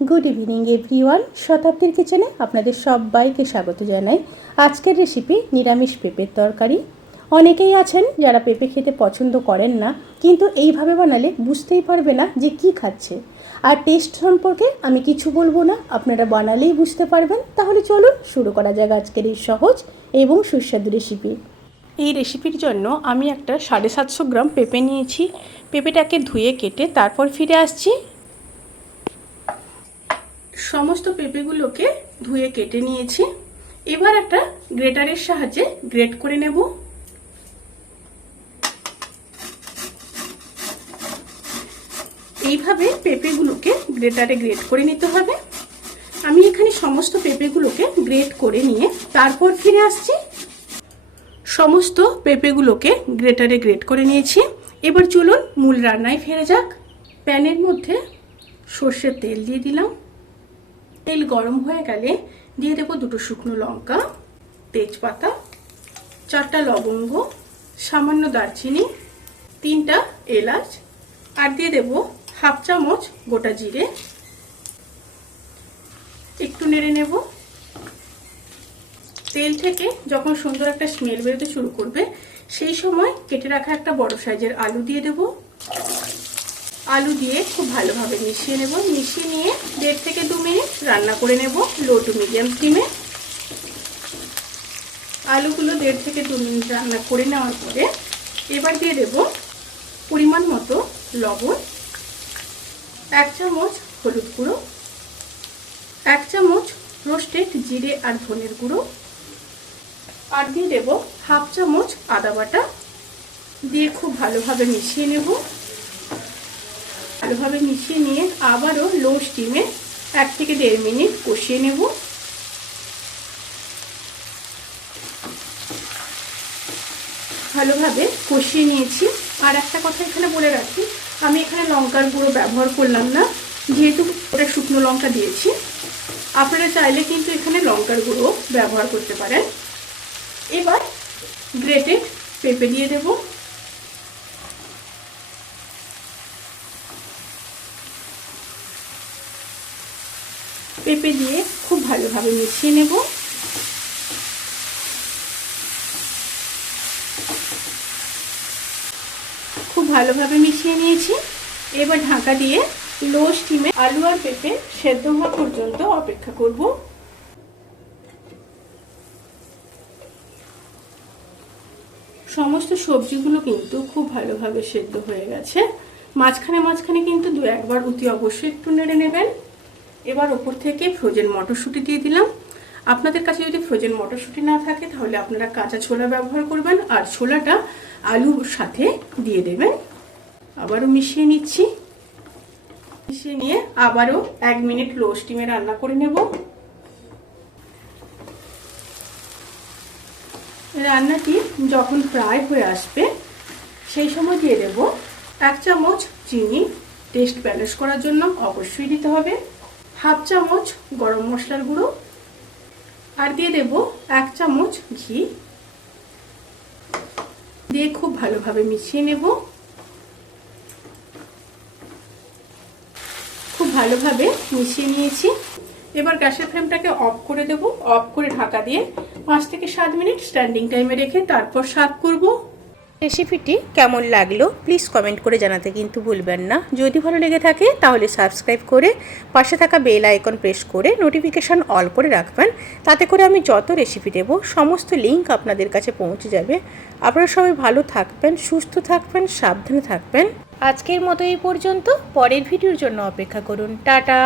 Good evening everyone. শতাব্দীর কিচেনে আপনাদের সবাইকে স্বাগত জানাই। আজকের রেসিপি নিরামিষ পেঁপের তরকারি। অনেকেই আছেন যারা পেঁপে খেতে পছন্দ করেন না, কিন্তু এইভাবে বানালে বুঝতেই পারবে না যে কি খাচ্ছে। আর টেস্ট সম্পর্কে আমি কিছু বলবো না, আপনারা বানালেই বুঝতে পারবেন। তাহলে চলুন শুরু করা যাক আজকের এই সহজ এবং সুস্বাদু রেসিপি। এই রেসিপির জন্য আমি একটা 750 গ্রাম পেঁপে নিয়েছি। পেঁপেটাকে ধুয়ে কেটে তারপর ফিরে আসছি। সমস্ত পেঁপেগুলোকে ধুয়ে কেটে নিয়েছি। এবার একটা গ্রেটারের সাহায্যে গ্রেট করে নেব। এইভাবে পেঁপেগুলোকে গ্রেটারে গ্রেট করে নিতে হবে। আমি এখানে সমস্ত পেঁপেগুলোকে গ্রেট করে নিয়ে তারপর ফিরে আসছি। সমস্ত পেঁপেগুলোকে গ্রেটারে গ্রেট করে নিয়েছি। এবার চলুন মূল রান্নায় ফেরা যাক। প্যানের মধ্যে সর্ষের তেল দিয়ে দিলাম। তেল গরম হয়ে গেলে দিয়ে দেবো 2টো শুকনো লঙ্কা, তেজপাতা, 4টা লবঙ্গ, সামান্য দারচিনি, 3টা এলাচ, আর দিয়ে দেবো 1/2 চামচ গোটা জিরে। একটু নেড়ে নেব। তেল থেকে যখন সুন্দর একটা স্মেল বেরোতে শুরু করবে, সেই সময় কেটে রাখা একটা বড় সাইজের আলু দিয়ে দেব। আলু দিয়ে খুব ভালোভাবে মিশিয়ে নেব। মিশিয়ে নিয়ে 1.5 থেকে 2 মিনিট রান্না করে নেব লো টু মিডিয়াম ফ্লেমে। আলুগুলো 1.5 থেকে 2 মিনিট রান্না করে নেওয়ার পরে এবার দিয়ে দেব পরিমাণ মতো লবণ, 1 চামচ হলুদ গুঁড়ো, 1 চামচ রোস্টেড জিরে আর ধনের গুঁড়ো, আর দিয়ে দেব 1/2 চামচ আদা বাটা। দিয়ে খুব ভালোভাবে মিশিয়ে নেব। ভালোভাবে মিশিয়ে নিয়ে আবারও লো স্টিমে 1 থেকে 1.5 মিনিট কষিয়ে নেব। ভালোভাবে কষিয়ে নিয়েছি। আর একটা কথা এখানে বলে রাখি, আমি এখানে লঙ্কার গুঁড়ো ব্যবহার করলাম না, যেহেতু ওটা শুকনো লঙ্কা দিয়েছি। আপনারা চাইলে কিন্তু এখানে লঙ্কার গুঁড়ো ব্যবহার করতে পারেন। এবার গ্রেটেড পেঁপে দিয়ে দেব। পেঁপে দিয়ে খুব ভালোভাবে মিশিয়ে নেব। খুব ভালোভাবে মিশিয়ে নিয়েছি। এবার ঢাকা দিয়ে লো স্টিমে আলু আর পেঁপে সেদ্ধ হওয়া পর্যন্ত অপেক্ষা করব। সমস্ত সবজিগুলো কিন্তু খুব ভালোভাবে সেদ্ধ হয়ে গেছে। মাঝখানে মাঝখানে কিন্তু 2-1 বার অতি অবশ্যই একটু নেড়ে নেবেন। এবার ওপর থেকে ফ্রোজেন মটরশুঁটি দিয়ে দিলাম। আপনাদের কাছে যদি ফ্রোজেন মটরশুঁটি না থাকে তাহলে আপনারা কাঁচা ছোলা ব্যবহার করবেন, আর ছোলাটা আলুর সাথে দিয়ে দেবেন। আবারও মিশিয়ে নিচ্ছি। মিশিয়ে নিয়ে আবারও 1 মিনিট লো স্টিমে রান্না করে নেব। রান্নাটি যখন প্রায় হয়ে আসবে সেই সময় দিয়ে দেব 1 চামচ চিনি। টেস্ট ব্যালেন্স করার জন্য অবশ্যই দিতে হবে। 1/2 চামচ গরম মশলার গুঁড়ো, আর দিয়ে দেব 1 চামচ ঘি। দিয়ে খুব ভালোভাবে মিশিয়ে নেব। খুব ভালোভাবে মিশিয়ে নিয়েছি। এবার গ্যাসের ফ্লেমটাকে অফ করে দেব। অফ করে ঢাকা দিয়ে 5 থেকে 7 মিনিট স্ট্যান্ডিং টাইমে রেখে তারপর সার্ভ করব। রেসিপিটি কেমন লাগলো প্লিজ কমেন্ট করে জানাতে কিন্তু ভুলবেন না। যদি ভালো লেগে থাকে তাহলে সাবস্ক্রাইব করে পাশে থাকা বেল আইকন প্রেস করে নোটিফিকেশান অল করে রাখবেন। তাতে করে আমি যত রেসিপি দেব সমস্ত লিঙ্ক আপনাদের কাছে পৌঁছে যাবে। আপনারা সবাই ভালো থাকবেন, সুস্থ থাকবেন, সাবধানে থাকবেন। আজকের মতো এই পর্যন্ত। পরের ভিডিওর জন্য অপেক্ষা করুন। টাটা।